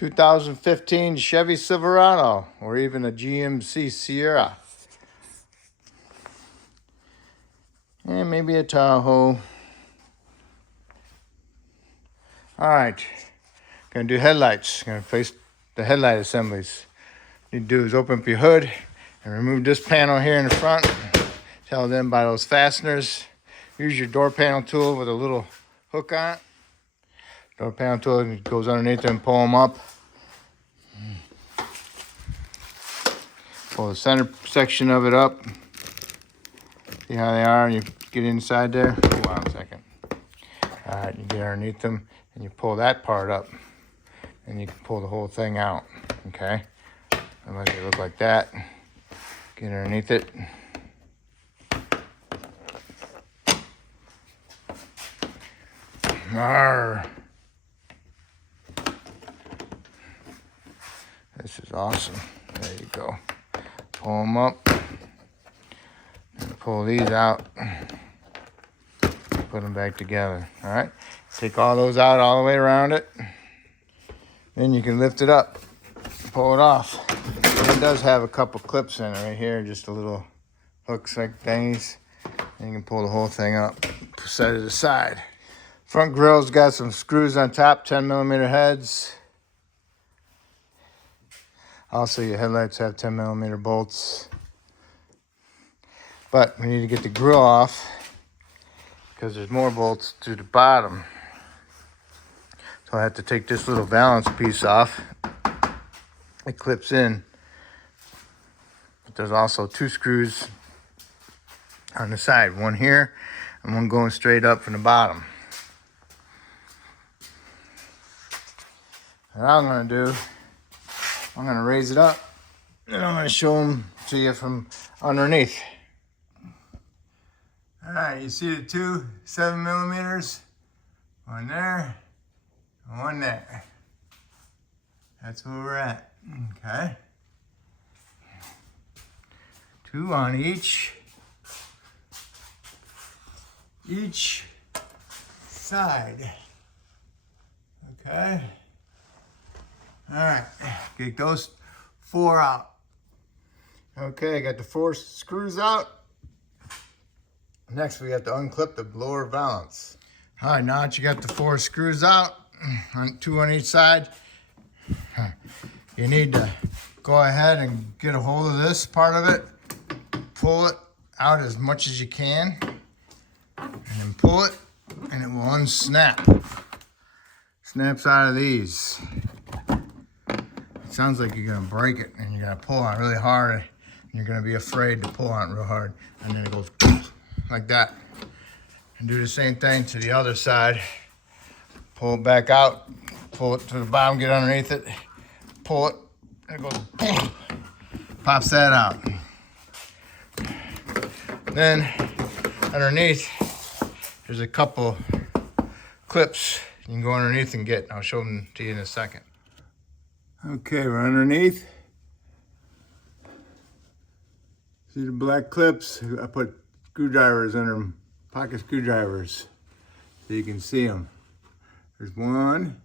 2015 Chevy Silverado, or even a GMC Sierra. And maybe a Tahoe. All right, gonna do headlights. Gonna place the headlight assemblies. What you do is open up your hood and remove this panel here in the front. Tell them by those fasteners. Use your door panel tool with a little hook on it. Door panel tool goes underneath them and pull them up. Pull the center section of it up. See how they are? You get inside there. Hold on a second. All right, you get underneath them and you pull that part up, and you can pull the whole thing out. Okay, and let it look like that. Get underneath it. Arr. This is awesome. There you go. Pull them up. And pull these out. Put them back together. All right. Take all those out all the way around it. Then you can lift it up. Pull it off. It does have a couple clips in it right here. Just a little hooks like thingies. And you can pull the whole thing up. Set it aside. Front grill's got some screws on top, 10mm heads. Also, your headlights have 10mm bolts. But we need to get the grill off because there's more bolts to the bottom. So I have to take this little valance piece off. It clips in. But there's also 2 screws on the side. One here and one going straight up from the bottom. What I'm gonna do, I'm gonna raise it up and I'm gonna show them to you from underneath. All right, you see the 2 7mm, one there, and one there. That's where we're at, okay? 2 on each side, okay? All right, get those 4 out. Okay, I got the 4 screws out. Next, we have to unclip the lower valance. All right, now that you got the 4 screws out, 2 on each side, you need to go ahead and get a hold of this part of it, pull it out as much as you can, and then pull it, and it will unsnap. Snaps out of these. It sounds like you're gonna break it, and you're gonna pull on it really hard, and you're gonna be afraid to pull on it real hard, and then it goes like that. And do the same thing to the other side. Pull it back out, pull it to the bottom, get underneath it, pull it, and it goes, pops that out. Then underneath, there's a couple clips you can go underneath and get. I'll show them to you in a second. Okay, we're underneath. See the black clips? I put screwdrivers under them, pocket screwdrivers, so you can see them. There's 1,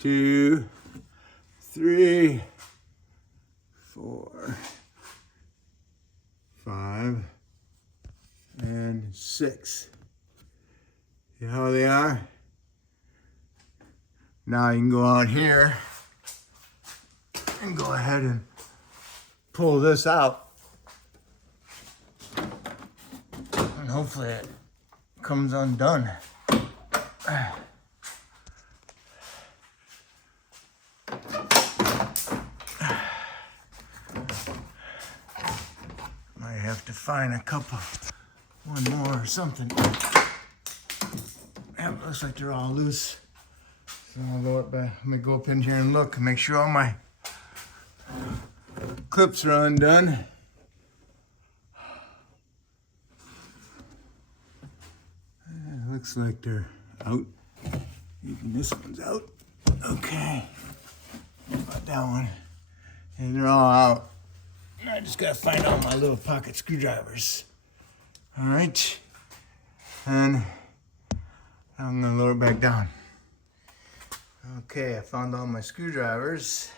2, 3, 4, 5, and 6. See how they are? Now you can go out here and go ahead and pull this out. And hopefully it comes undone. Might have to find a couple, one more or something. Yeah, it looks like they're all loose. So I'll go up back. Let me go up in here and look and make sure all my clips are undone. Looks like they're out. Even this one's out. Okay. What about that one? And they're all out. I just gotta find all my little pocket screwdrivers. All right. And I'm gonna lower it back down. Okay, I found all my screwdrivers.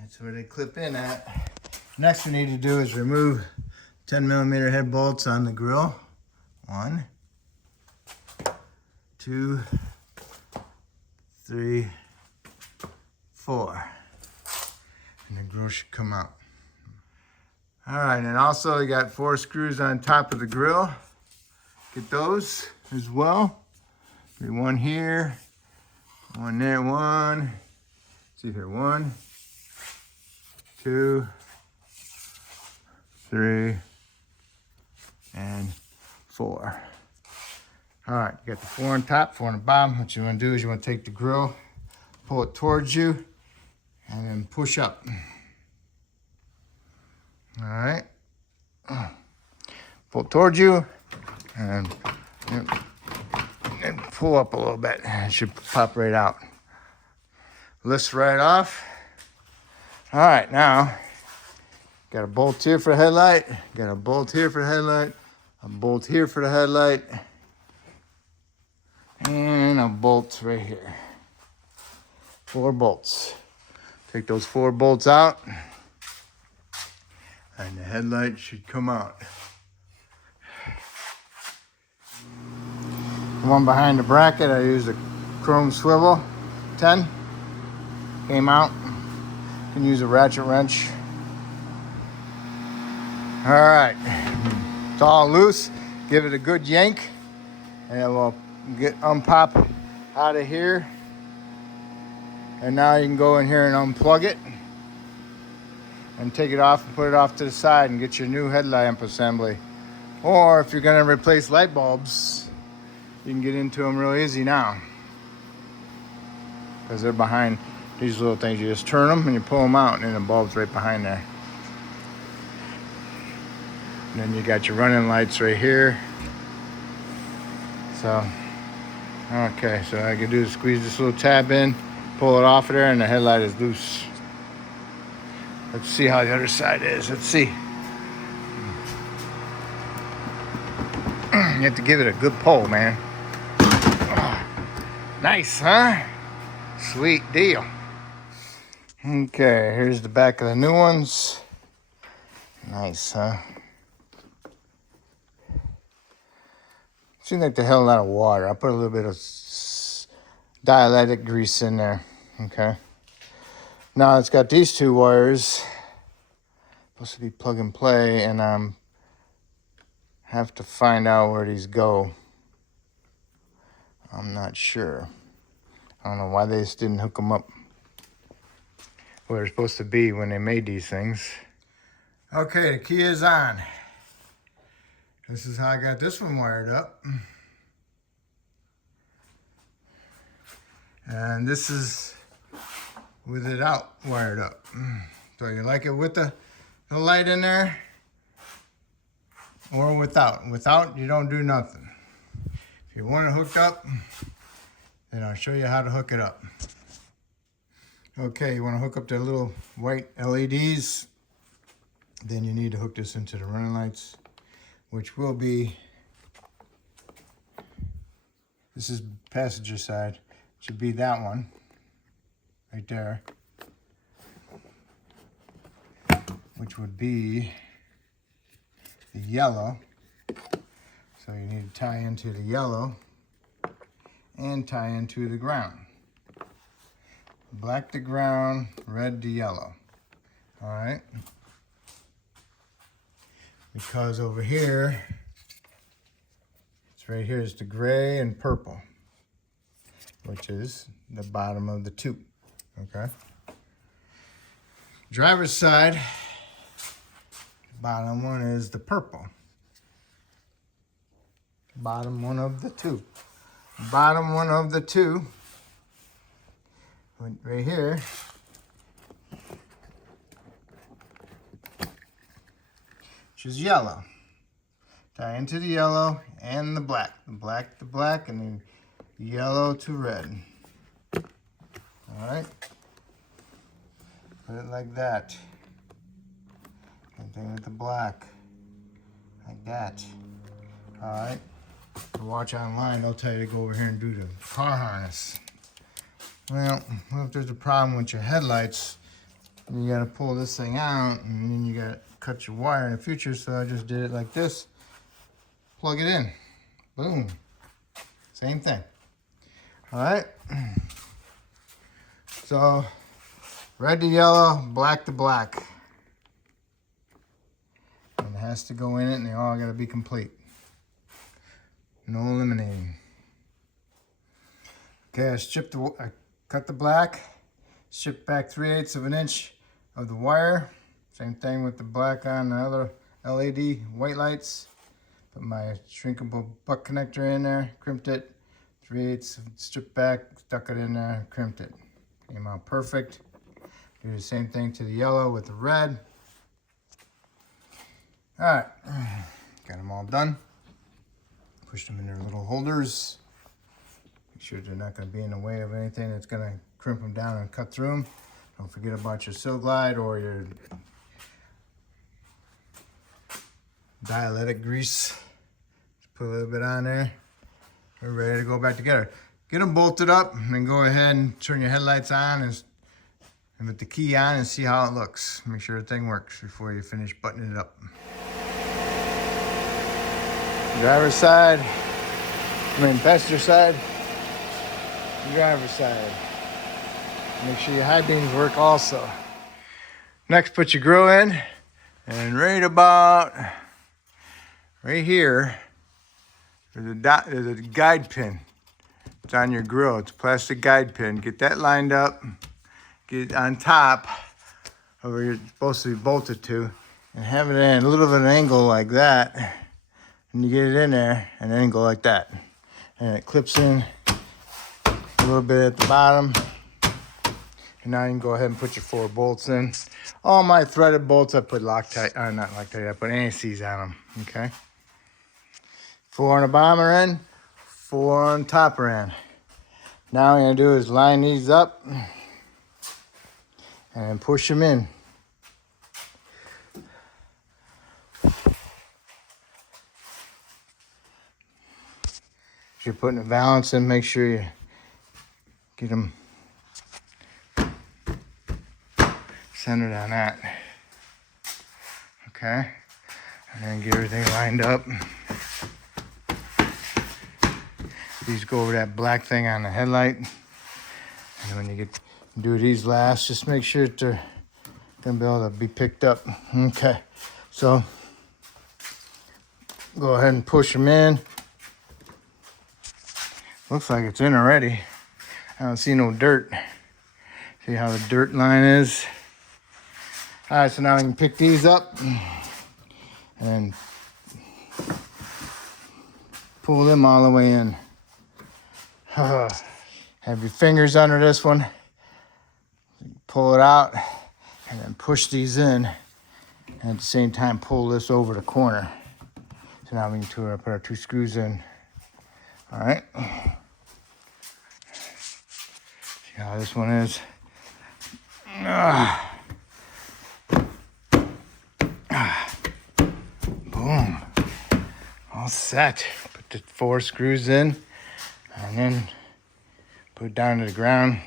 That's where they clip in at. Next we need to do is remove 10mm head bolts on the grill. 1, 2, 3, 4. And the grill should come out. All right, and also you got 4 screws on top of the grill. Get those as well. One here, one there, one. Let's see here, 1, 2, 3, and 4. All right, you got the 4 on top, 4 on the bottom. What you want to do is you want to take the grill, pull it towards you, and then push up. All right. Pull it towards you, and pull up a little bit. It should pop right out. Lifts right off. All right, now, got a bolt here for the headlight, got a bolt here for the headlight, a bolt here for the headlight, and a bolt right here. 4 bolts. Take those 4 bolts out, and the headlight should come out. The one behind the bracket, I used a chrome swivel 10. Came out. You can use a ratchet wrench. All right, it's all loose. Give it a good yank, and it will get unpop out of here. And now you can go in here and unplug it and take it off and put it off to the side and get your new headlamp assembly. Or if you're gonna replace light bulbs, you can get into them real easy now, because they're behind these little things. You just turn them and you pull them out, and then the bulb's right behind there. And then you got your running lights right here. So, okay, so all I can do is squeeze this little tab in, pull it off of there, and the headlight is loose. Let's see how the other side is. Let's see. You have to give it a good pull, man. Oh, nice, huh? Sweet deal. Okay, here's the back of the new ones. Nice, huh? Seems like they held a lot of water. I put a little bit of dielectric grease in there. Okay. Now it's got these 2 wires. Supposed to be plug and play, and have to find out where these go. I'm not sure. I don't know why they just didn't hook them up where they're supposed to be when they made these things. Okay, the key is on. This is how I got this one wired up. And this is with it out wired up. So you like it with the light in there or without. Without, you don't do nothing. If you want it hooked up, then I'll show you how to hook it up. Okay, you want to hook up the little white LEDs. Then you need to hook this into the running lights, which will be, this is passenger side, should be that one right there, which would be the yellow. So you need to tie into the yellow and tie into the ground. Black to ground, red to yellow. All right. Because over here, it's right here is the gray and purple, which is the bottom of the tube. Okay. Driver's side, the bottom one is the purple. Bottom one of the two. Bottom one of the two, right here, which is yellow. Tie into the yellow and the black. The black to black, and then yellow to red. All right. Put it like that. Same thing with the black. Like that. All right. To watch online, they'll tell you to go over here and do the car harness. Well, if there's a problem with your headlights, you gotta pull this thing out and then you gotta cut your wire in the future. So I just did it like this. Plug it in. Boom. Same thing. All right. So red to yellow, black to black. And it has to go in it and they all gotta be complete. No eliminating. Okay, I cut the black, stripped back 3/8 of an inch of the wire. Same thing with the black on the other LED white lights. Put my shrinkable butt connector in there, crimped it, 3/8, stripped back, stuck it in there, crimped it. Came out perfect. Do the same thing to the yellow with the red. All right, got them all done. Push them in their little holders. Make sure they're not going to be in the way of anything that's going to crimp them down and cut through them. Don't forget about your Silverado or your dielectric grease. Just put a little bit on there. We're ready to go back together. Get them bolted up and then go ahead and turn your headlights on and with the key on and see how it looks. Make sure everything works before you finish buttoning it up. Driver's side, passenger side, driver's side. Make sure your high beams work also. Next, put your grill in, and right about right here, there's a guide pin. It's on your grill. It's a plastic guide pin. Get that lined up. Get it on top of where you're supposed to be bolted to, and have it in a little bit of an angle like that. And you get it in there, and then go like that. And it clips in a little bit at the bottom. And now you can go ahead and put your 4 bolts in. All my threaded bolts, I put Loctite, not Loctite, I put anti-seize on them, okay? 4 on the bottom end, 4 on the top end. Now what I'm gonna do is line these up and push them in. If you're putting a valance in, make sure you get them centered on that. Okay, and then get everything lined up. These go over that black thing on the headlight. And when you do these last, just make sure that they're gonna be able to be picked up. Okay, so go ahead and push them in. Looks like it's in already. I don't see no dirt. See how the dirt line is? All right, so now we can pick these up and pull them all the way in. Have your fingers under this one. Pull it out and then push these in. And at the same time, pull this over the corner. So now we can put our 2 screws in. All right. See how this one is. Boom. All set. Put the 4 screws in and then put it down to the ground.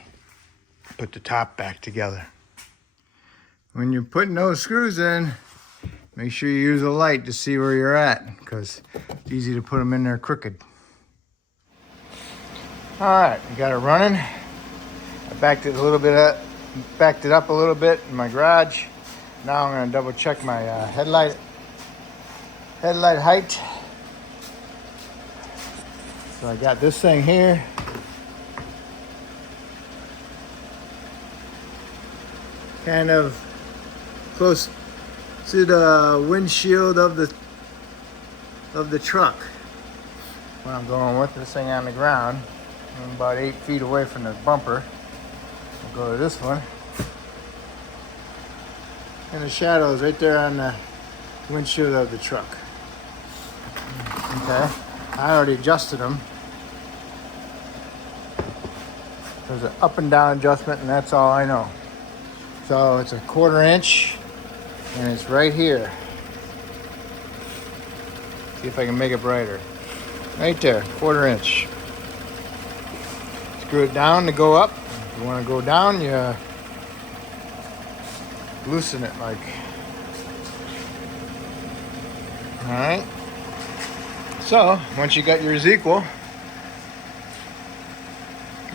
Put the top back together. When you're putting those screws in, make sure you use a light to see where you're at, because it's easy to put them in there crooked. All right, we got it running. I backed it up a little bit in my garage. Now I'm gonna double check my headlight height. So I got this thing here. Kind of close to the windshield of the truck. When I'm going with this thing on the ground, I'm about 8 feet away from the bumper. I'll go to this one. And the shadows right there on the windshield of the truck. Okay, I already adjusted them. There's an up and down adjustment, and that's all I know. So it's a 1/4 inch, and it's right here. See if I can make it brighter. Right there, 1/4 inch. Screw it down to go up, you want to go down, you loosen it like. All right. So once you got yours equal,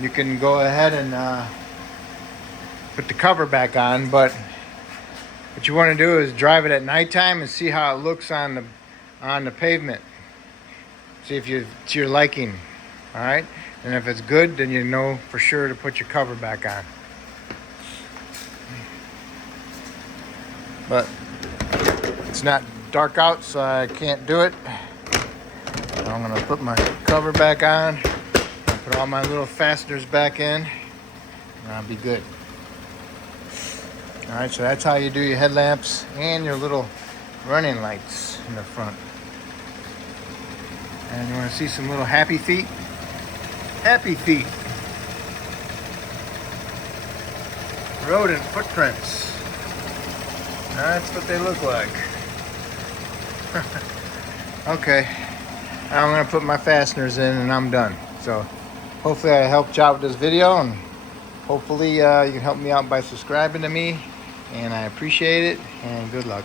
you can go ahead and put the cover back on. But what you want to do is drive it at nighttime and see how it looks on the pavement. See if it's your liking. All right. And if it's good, then you know for sure to put your cover back on. But it's not dark out, so I can't do it. So I'm gonna put my cover back on, put all my little fasteners back in, and I'll be good. All right, so that's how you do your headlamps and your little running lights in the front. And you wanna see some little happy feet? Happy feet. Rodent footprints. That's what they look like. Okay, I'm gonna put my fasteners in and I'm done. So hopefully I helped you out with this video, and hopefully you can help me out by subscribing to me, and I appreciate it, and good luck.